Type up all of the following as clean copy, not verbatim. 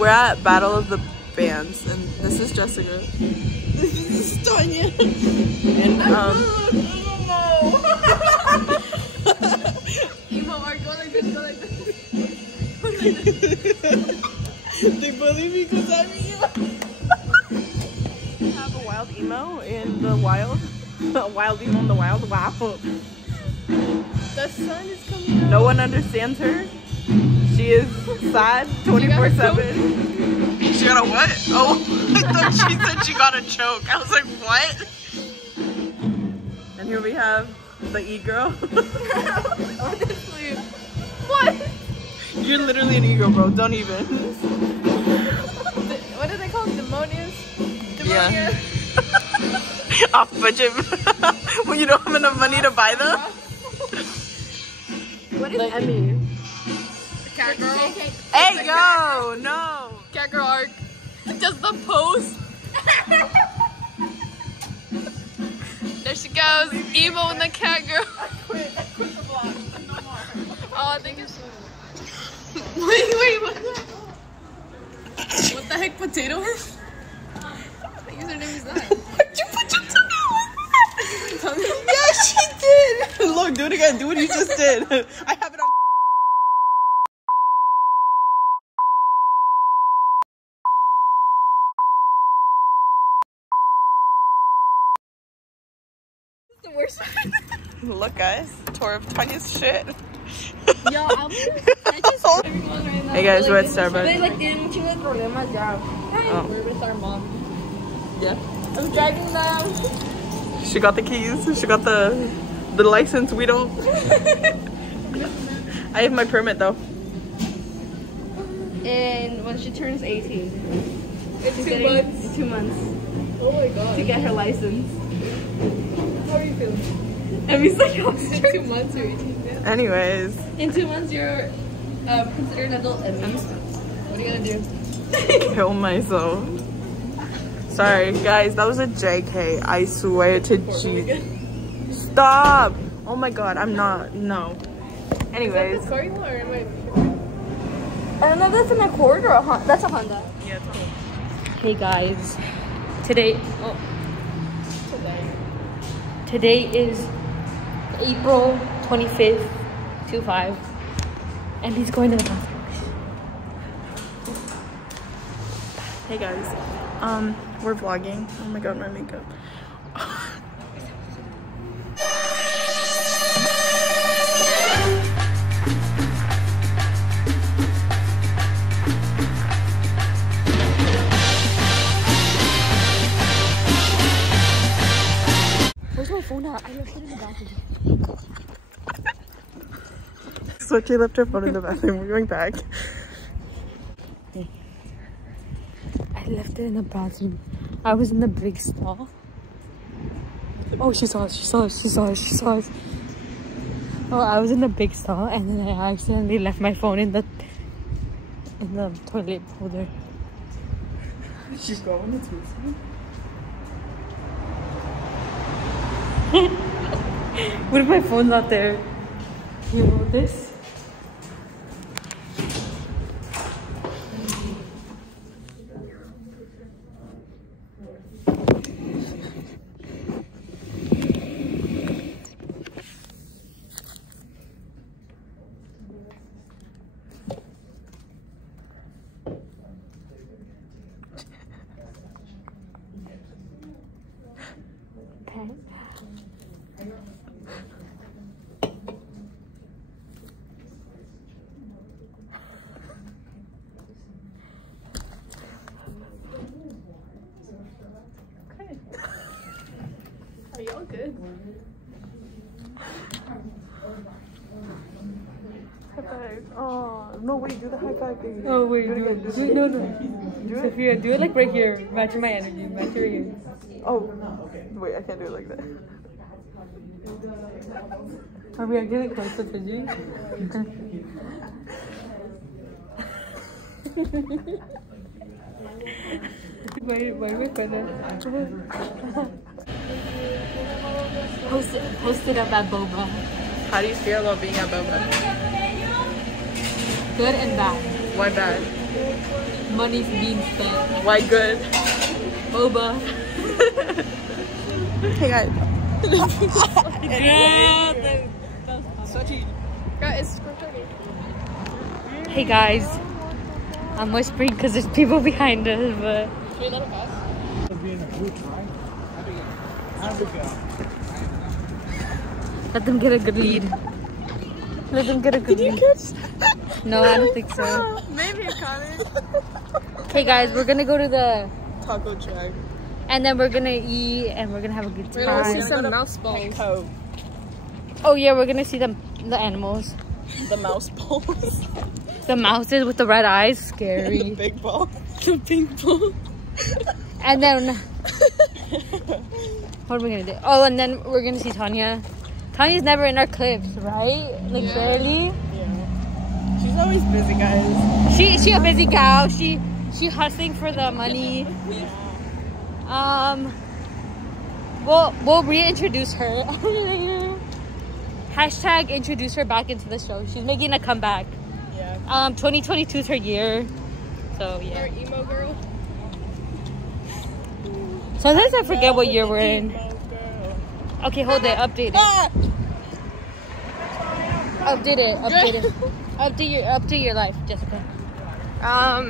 we're at Battle of the Bands, and this is Jessica. This is Tanya. And Emo are go like this, go like this. They bully me because I'm emo. We have a wild emo in the wild. A wild emo in the wild. Wow. The sun is coming out. No one understands her. She is sad 24/7. She got a what? Oh, I thought she said she got a choke. I was like, what? And here we have the e-girl. Honestly. What? You're literally an e-girl, bro. Don't even. What do they call it? Demonius? Yeah. Off budget. When you don't have enough money to buy them. What is Emmy? Cat girl. Hey, yo, no. Cat girl arc. Just the pose. There she goes. Emo and the cat girl. I quit the vlog. No more. Oh, I think it's. Wait, what? What the heck, potato? What username is that? Why'd you put your tongue out? Yeah, she did. Look, do it again. Do what you just did. I have it on. The worst. Look, guys, tour of Tanya's shit. Yo, I just everyone right now. Hey guys, we're at Starbucks. They like tienen un chingo de problemas ya. We're with our mom. Yeah. I'm dragging them. She got the keys. She got the license. We don't. I have my permit though. And when she turns 18. In 2 months. In 2 months. Oh my god. To get her license. How are you feeling? Emmy's like, oh, In 2 months you're 18. Anyways. In 2 months you're considered an adult. Emmy. What are you gonna do? Kill myself. Sorry, guys. That was a JK. I swear to G. Stop. Oh my god. I'm not. No. Anyways. Is that the car you want, or am I? I don't know if that's an Accord or a Honda. That's a Honda. Yeah, it's cool. Hey guys. Today is April 25th, 25. And he's going to the bathroom. Hey guys. We're vlogging. Oh my god, my makeup. Where's my phone at? I left it in the bathroom. So she left her phone in the bathroom. We're going back. Hey. I left it in the bathroom. I was in the big stall. Oh, she saw us. Oh, I was in the big stall and then I accidentally left my phone in the toilet holder. She's going to Tuesday. What if my phone's not there? You know this? Are y'all good? High five. Oh, no, wait, do the high five thing. Oh wait, do it. No. Do it. Sophia, do it like right here. Matching my energy. Match your ears. Oh, wait, I can't do it like that. Are we getting close to fidgeting? Why am I funny? Posted up at Boba. How do you feel about being at Boba? Good and bad. Why bad? Money's being spent. Why good? Boba. Hey guys. Hey guys. I'm whispering because there's people behind us, but. Should we let him pass? Let them get a good lead. Let them get a good lead. No, I don't think so. Maybe I caught it. Okay guys, we're gonna go to the Taco truck. and then we're gonna eat and we're gonna have a good We're gonna see time. some mouse balls. Oh yeah, we're gonna see the animals. The mouse balls. The mouses with the red eyes, The scary. big ball. The pink ball. And then what are we gonna do? Oh, and then we're gonna see Tanya. Tanya's never in our clips, right? Like Yeah. barely. Yeah. She's always busy, guys. She a busy gal. She hustling for the money. We'll reintroduce her. Hashtag introduce her back into the show. She's making a comeback. Yeah. 2022 is her year. So yeah. Our emo girl. Sometimes I forget what year we're in. Okay, hold it. Update it. Ah! Update it. Update your life, Jessica.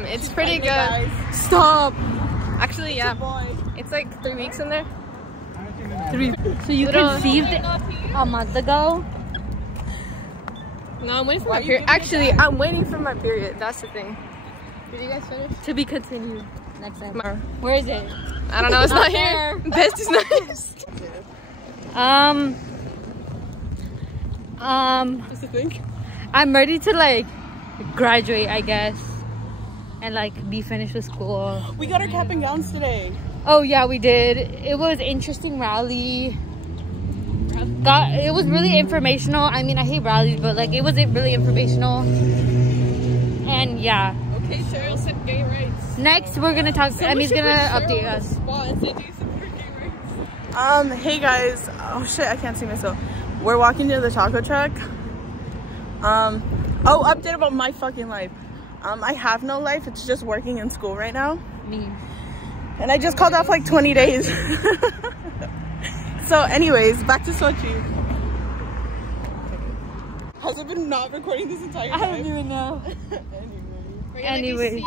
It's pretty good. Guys. Stop. Actually, yeah. Boy. It's like 3 weeks in there. 3. So you Little- conceived a month ago? No, I'm waiting for Why my you period. giving me Actually, that? I'm waiting for my period. That's the thing. Did you guys finish? To be continued next time. My- Where is it? I don't know. It's not Not here. Best is nice. What's the thing? I'm ready to like graduate, I guess, and like be finished with school. We got our cap and gowns today. Oh yeah, we did. It was interesting rally. It was really informational. I mean, I hate rallies, but like it was really informational. And yeah. Okay, Cheryl said gay rights. Next, we're gonna talk. Emmy's gonna update us. Hey guys. Oh shit, I can't see myself. We're walking to the taco truck. Oh, update about my fucking life. I have no life. It's just working in school right now. Me. And I just called off like 20 days. So anyways, back to Sochi. Has it been not recording this entire time? I don't even know. Anyway. Anyway.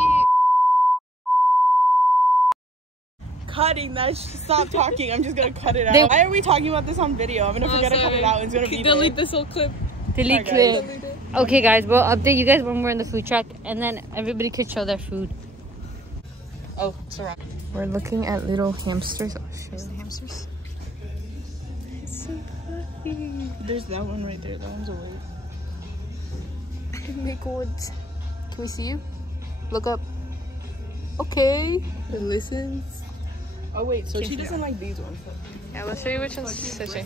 Cutting that. Stop talking. I'm just gonna cut it out. Why are we talking about this on video? I'm gonna forget to cut it out. It's gonna be delete there. this whole clip. Delete Sorry, guys. clip. Okay, guys, we'll update you guys when we're in the food truck, and then everybody could show their food. Oh, sorry. We're looking at little hamsters. Oh, show the hamsters. It's so fluffy. There's that one right there. That one's away. Oh my god. Can we see you? Look up. Okay. It listens. Oh wait, so she doesn't like these ones. Yeah, let's show you which one's Sochi.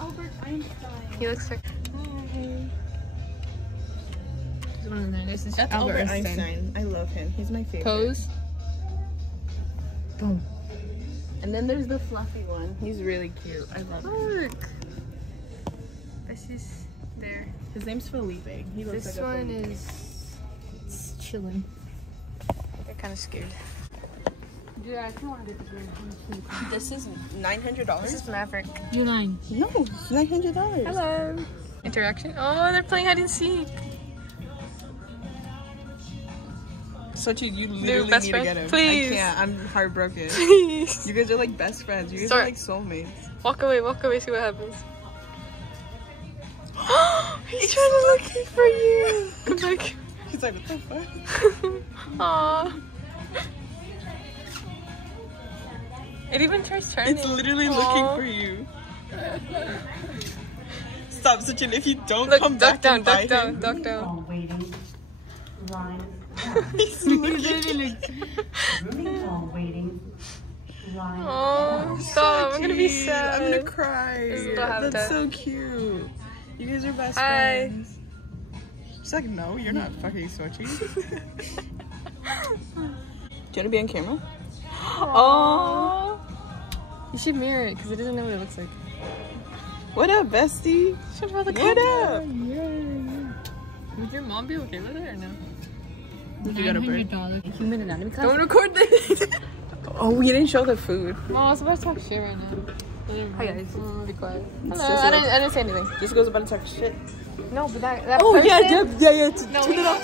Albert Einstein. He looks like. There's one in there. This is That's Albert Einstein. I love him. He's my favorite. Pose. Boom. And then there's the fluffy one. He's really cute. I love him. Look. This is there. His name's Felipe. He looks This like a one Felipe. is it's chilling. I'm kind of scared. Dude, I actually want to get the green. This is $900. This is Maverick. You're lying. No, it's $900. Hello. Interaction. Oh, they're playing hide and seek. Sochi, you literally best need to friends? get him. Please. I can't. I'm heartbroken. Please. You guys are like best friends. You guys Sorry. are like soulmates. Walk away, see what happens. He's trying to look for you. Come back. He's like, what the fuck? Aww. It even tries turning. It's literally Aww. looking for you. Stop, Sachin. If you don't Look, come duck back down, and buy duck down, him. duck down. Waiting. Line. He's looking. Rooming call waiting. Line. Oh, stop. I'm gonna be Sochi, sad. I'm gonna cry. This is what happened. That's so cute. You guys are best Hi. friends. She's like, no, you're not fucking Sochi. Do you want to be on camera? Oh. You should mirror it because it doesn't know what it looks like. What up, bestie? Should have the What up? Would your mom be okay with it or no? $900 human anatomy class. Don't record this. Oh, we didn't show the food. Oh, I was about to talk shit right now. Hi guys. Be quiet. It's Hello. just I didn't say anything. This girl's about to talk shit. No, but that Oh person, yeah. No, Turn it off.